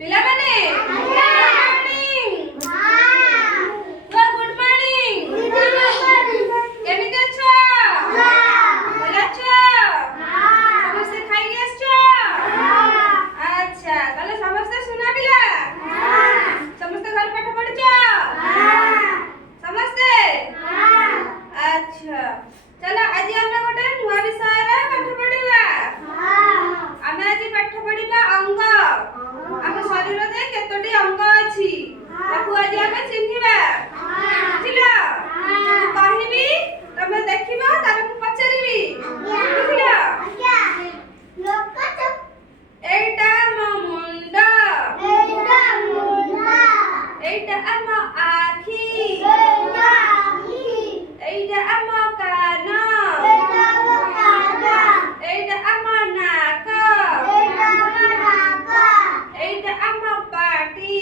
ପିଲାମାନେ କେମିତି ଅଛ? ଭଲ ଅଛ? ସମସ୍ତେ ଖାଇକି ଆସିଛ? ଆଚ୍ଛା, ତାହେଲେ ସମସ୍ତେ ସୁନା ପିଲା? ସମସ୍ତେ ଘରେ ପାଠ ପଢିଛ? ସମସ୍ତେ? ଆଚ୍ଛା, ଚାଲ ଆଜି ଆମେ ଗୋଟେ ନୂଆ ବିଷୟରେ ପାଠ ପଢିବା। ଆମେ ଆଜି ପାଠ ପଢିବା ଅଙ୍ଗ। ଆମ ଶରୀରରେ କେତୋଟି ଅଙ୍ଗ ଅଛି ତାକୁ ଆଜି ଆମେ ଚିହ୍ନିବା। ବୁଝିଲ? ମୁଁ କହିବି, ତମେ ଦେଖିବ, ତାପରେ ମୁଁ ପଚାରିବି। ବୁଝିଲ? ଏଇଟା ଆମ ମୁଣ୍ଡ, ଏଇଟା ଆମ ଆଖି, ଏଇଟା ଆମ କାନ, ଏଇଟା ଆମ ନାକ, ଏଇଟା ଆମ ପାଟି,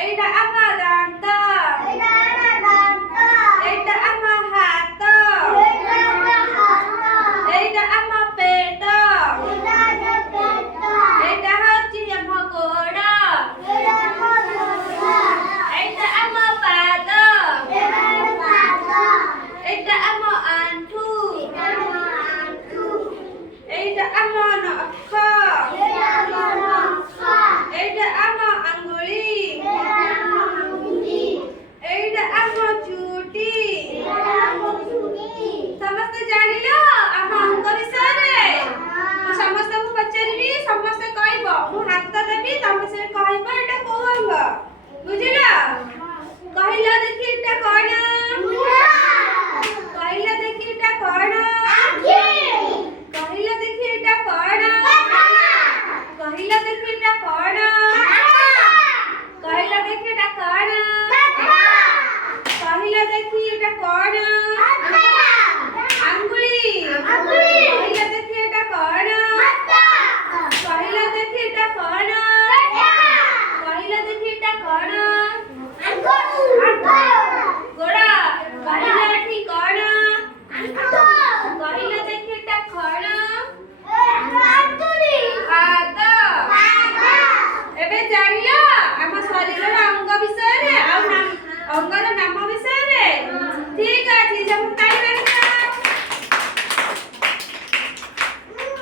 ଏଇଟା ଆମ ଦାନ୍ତ, ଏଇଟା ଆମ ହାତ, ଏଇଟା ଆମ ପେଟ, ଏଇଟା ହଉଛି ଆମ ଗୋଡ଼, ଏଇଟା ଆମ ପାଦ, ଏଇଟା ଆମ ଆଣ୍ଠୁ, ଏଇଟା ଆମ ନଖ, ଏଇଟା ଆମ ଆଙ୍ଗୁଳି, ଏଇଟା ଆମ ଚୁଟି। ସମସ୍ତେ ଜାଣିଲ ଆମ ଅଙ୍ଗ ବିଷୟରେ? ମୁଁ ସମସ୍ତଙ୍କୁ ପଚାରିବି, ସମସ୍ତେ କହିବ। ମୁଁ ହାତ ଦେବି, ତମେ ସେ କହିବ ଏଇଟା କୋଉ ଅଙ୍ଗ। ବୁଝିଲ? କହିଲ ଦେଖି ଏଇଟା କଣ?